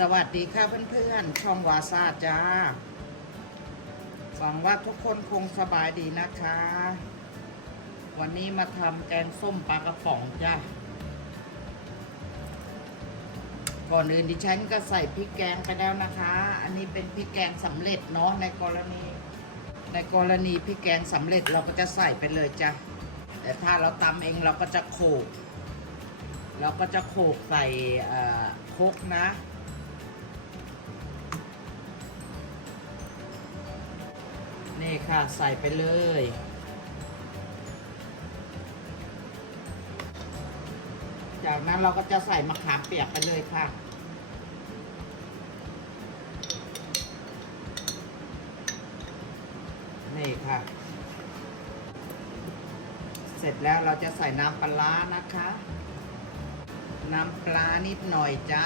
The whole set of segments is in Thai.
สวัสดีค่ะเพื่อนๆช่องวาซาจ้าหวังว่าทุกคนคงสบายดีนะคะ วันนี้มาทำแกงส้มปลากระป๋องจ้าก่อนอื่นดิฉันก็ใส่พริกแกงไปแล้วนะคะ อันนี้เป็นพริกแกงสำเร็จเนาะในกรณี ในกรณีพริกแกงสำเร็จเราก็จะใส่ไปเลยจ้ะแต่ถ้าเราตำเองเราก็จะโขลกเราก็จะโขลกใส่เอ่อคกนะ นี่ค่ะใส่ไปเลย จากนั้นเราก็จะใส่มะขามเปียกไปเลยค่ะนี่ค่ะ เสร็จแล้วเราจะใส่น้ำปลานะคะ น้ำปลานิดหน่อยจ้า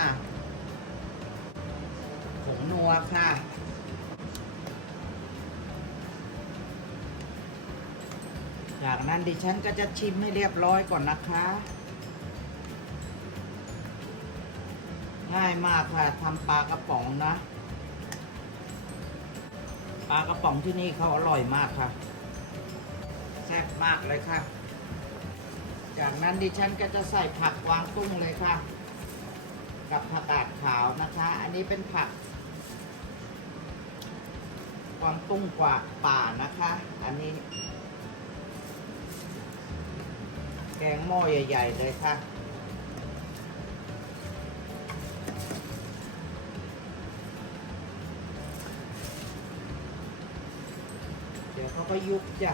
จากนั้นดิฉันก็จะชิมให้เรียบร้อยก่อนนะคะ ง่ายมากค่ะทำปลากระป๋องนะ ปลากระป๋องที่นี่เขาอร่อยมากค่ะ แซ่บมากเลยค่ะ จากนั้นดิฉันก็จะใส่ผักวางตุ้งเลยค่ะ กับผักกาดขาวนะคะ อันนี้เป็นผักกวางตุ้งกว่าป่านะคะ อันนี้ แกงหม้อใหญ่ ๆ เลยค่ะ เดี๋ยวเขาก็ยุบจ้ะ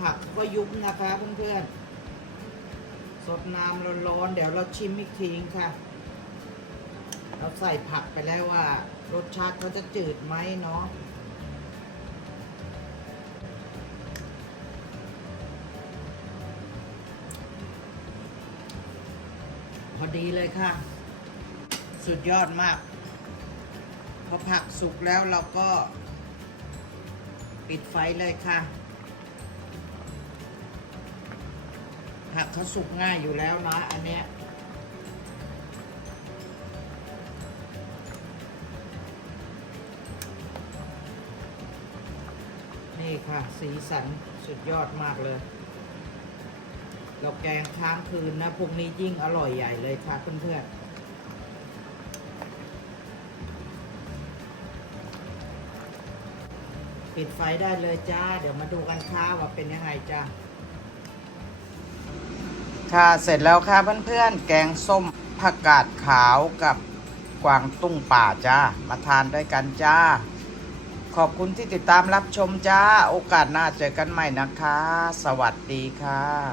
ผักก็ยุบนะคะเพื่อนๆสดน้ำร้อนๆเดี๋ยวเราชิมอีกทีค่ะ เราใส่ผักไปแล้วว่า รสชาติเขาจะจืดไหมเนาะพอดีเลยค่ะ สุดยอดมาก พอผักสุกแล้วเราก็ปิดไฟเลยค่ะ ผักเขาสุกง่ายอยู่แล้วนะ อันเนี้ยนี่ค่ะ สีสันสุดยอดมากเลย เราแกงค้างคืนนะพวกนี้ยิ่งอร่อยใหญ่เลยค่ะเพื่อนๆปิดไฟได้เลยจ้า เดี๋ยวมาดูกันค่ะว่าเป็นยังไงจ้า ค่ะเสร็จแล้วค่ะเพื่อนๆ แกงส้มผักกาดขาวกับกวางตุ้งป่าจ้า มาทานด้วยกันจ้า ขอบคุณที่ติดตามรับชมจ้า โอกาสหน้าเจอกันใหม่นะคะ สวัสดีค่ะ